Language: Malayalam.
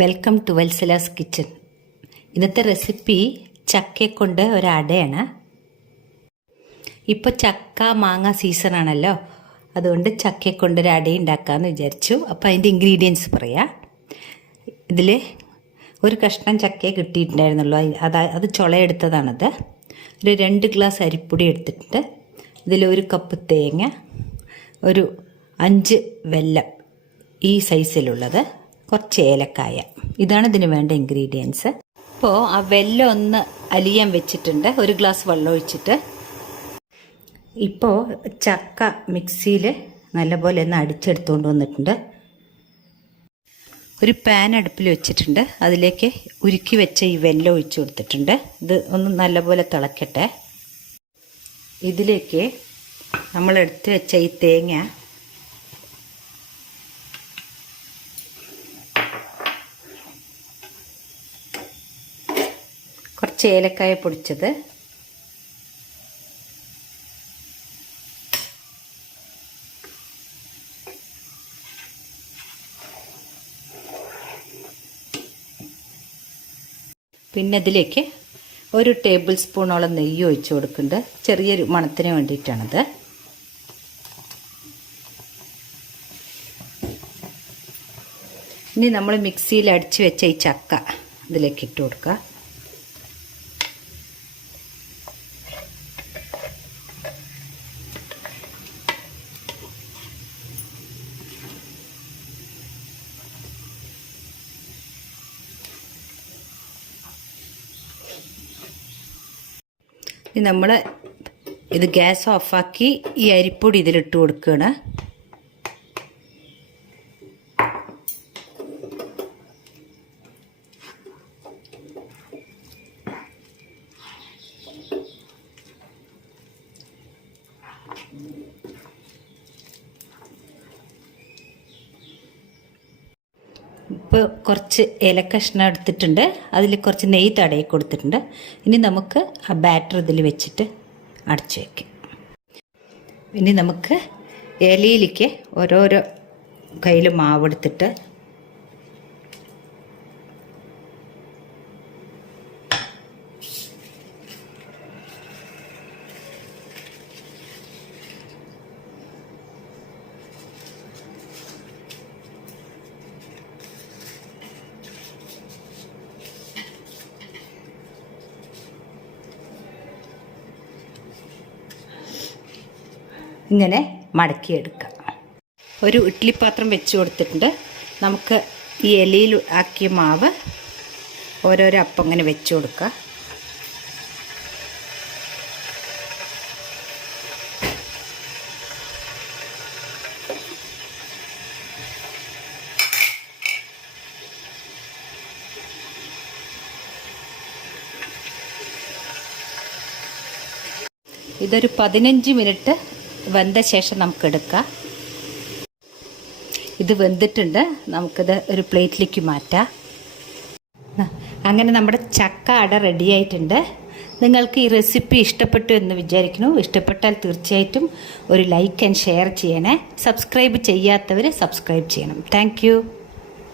Welcome to Vatsala's kitchen. ഇന്നത്തെ റെസിപ്പി ചക്കയെ കൊണ്ട് ഒരു അടയാണ്. ഇപ്പോൾ ചക്ക മാങ്ങ സീസണാണല്ലോ, അതുകൊണ്ട് ചക്കയെ കൊണ്ടൊരു അട ഉണ്ടാക്കാമെന്ന് വിചാരിച്ചു. അപ്പോൾ അതിൻ്റെ ഇൻഗ്രീഡിയൻസ് പറയാം. ഇതിൽ ഒരു കഷ്ണം ചക്കയെ കിട്ടിയിട്ടുണ്ടായിരുന്നുള്ളൂ, അത് ചുളയെടുത്തതാണത്. ഒരു 2 ഗ്ലാസ് അരിപ്പൊടി എടുത്തിട്ടുണ്ട്. ഇതിൽ 1 കപ്പ് തേങ്ങ, ഒരു 5 വെല്ലം ഈ സൈസിലുള്ളത്, കുറച്ച് ഏലക്കായ. ഇതാണ് ഇതിന് വേണ്ട ഇൻഗ്രീഡിയൻസ്. ഇപ്പോൾ ആ വെല്ലം ഒന്ന് അലിയാൻ വെച്ചിട്ടുണ്ട്, 1 ഗ്ലാസ് വെള്ളം ഒഴിച്ചിട്ട്. ഇപ്പോൾ ചക്ക മിക്സിയിൽ നല്ലപോലെ ഒന്ന് അടിച്ചെടുത്തുകൊണ്ട് വന്നിട്ടുണ്ട്. ഒരു പാൻ അടുപ്പിൽ വെച്ചിട്ടുണ്ട്, അതിലേക്ക് ഉരുക്കി വെച്ച ഈ വെല്ലം ഒഴിച്ചു കൊടുത്തിട്ടുണ്ട്. ഇത് ഒന്ന് നല്ലപോലെ തിളക്കട്ടെ. ഇതിലേക്ക് നമ്മൾ എടുത്ത് വെച്ച ഈ തേങ്ങ കുറച്ച് ഏലക്കായ പൊടിച്ചത്, പിന്നെ ഇതിലേക്ക് 1 ടേബിൾ സ്പൂണോളം നെയ്യ് ഒഴിച്ച് കൊടുക്കുന്നുണ്ട്. ചെറിയൊരു മണത്തിന് വേണ്ടിയിട്ടാണത്. ഇനി നമ്മൾ മിക്സിയിൽ അടിച്ച് വെച്ച ഈ ചക്ക ഇതിലേക്ക് ഇട്ട് കൊടുക്കുക. നമ്മൾ ഇത് ഗ്യാസ് ഓഫാക്കി ഈ അരിപ്പൊടി ഇതിലിട്ട് കൊടുക്കുകയാണ്. ഇപ്പോൾ കുറച്ച് ഏലക്കഷ്ണം എടുത്തിട്ടുണ്ട്, അതിൽ കുറച്ച് നെയ്യ് തടയി കൊടുത്തിട്ടുണ്ട്. ഇനി നമുക്ക് ആ ബാറ്റർ ഇതിൽ വെച്ചിട്ട് അടച്ചു വയ്ക്കാം. ഇനി നമുക്ക് ഇലയിലേക്ക് ഓരോരോ കയ്യിൽ മാവെടുത്തിട്ട് ഇങ്ങനെ മടക്കിയെടുക്കാം. ഒരു ഇഡ്ഡലി പാത്രം വെച്ച് കൊടുത്തിട്ടുണ്ട്. നമുക്ക് ഈ ഇലയിൽ ആക്കിയ മാവ് ഓരോരോ അപ്പം ഇങ്ങനെ വെച്ച് കൊടുക്കുക. ഇതൊരു 15 മിനിറ്റ് വെന്ത ശേഷം നമുക്കെടുക്കാം. ഇത് വെന്തിട്ടുണ്ട്, നമുക്കിത് ഒരു പ്ലേറ്റിലേക്ക് മാറ്റാം. അങ്ങനെ നമ്മുടെ ചക്ക അട റെഡിയായിട്ടുണ്ട്. നിങ്ങൾക്ക് ഈ റെസിപ്പി ഇഷ്ടപ്പെട്ടു എന്ന് വിചാരിക്കുന്നു. ഇഷ്ടപ്പെട്ടാൽ തീർച്ചയായിട്ടും ഒരു ലൈക്ക് ആൻഡ് ഷെയർ ചെയ്യണേ. സബ്സ്ക്രൈബ് ചെയ്യാത്തവർ സബ്സ്ക്രൈബ് ചെയ്യണം. താങ്ക്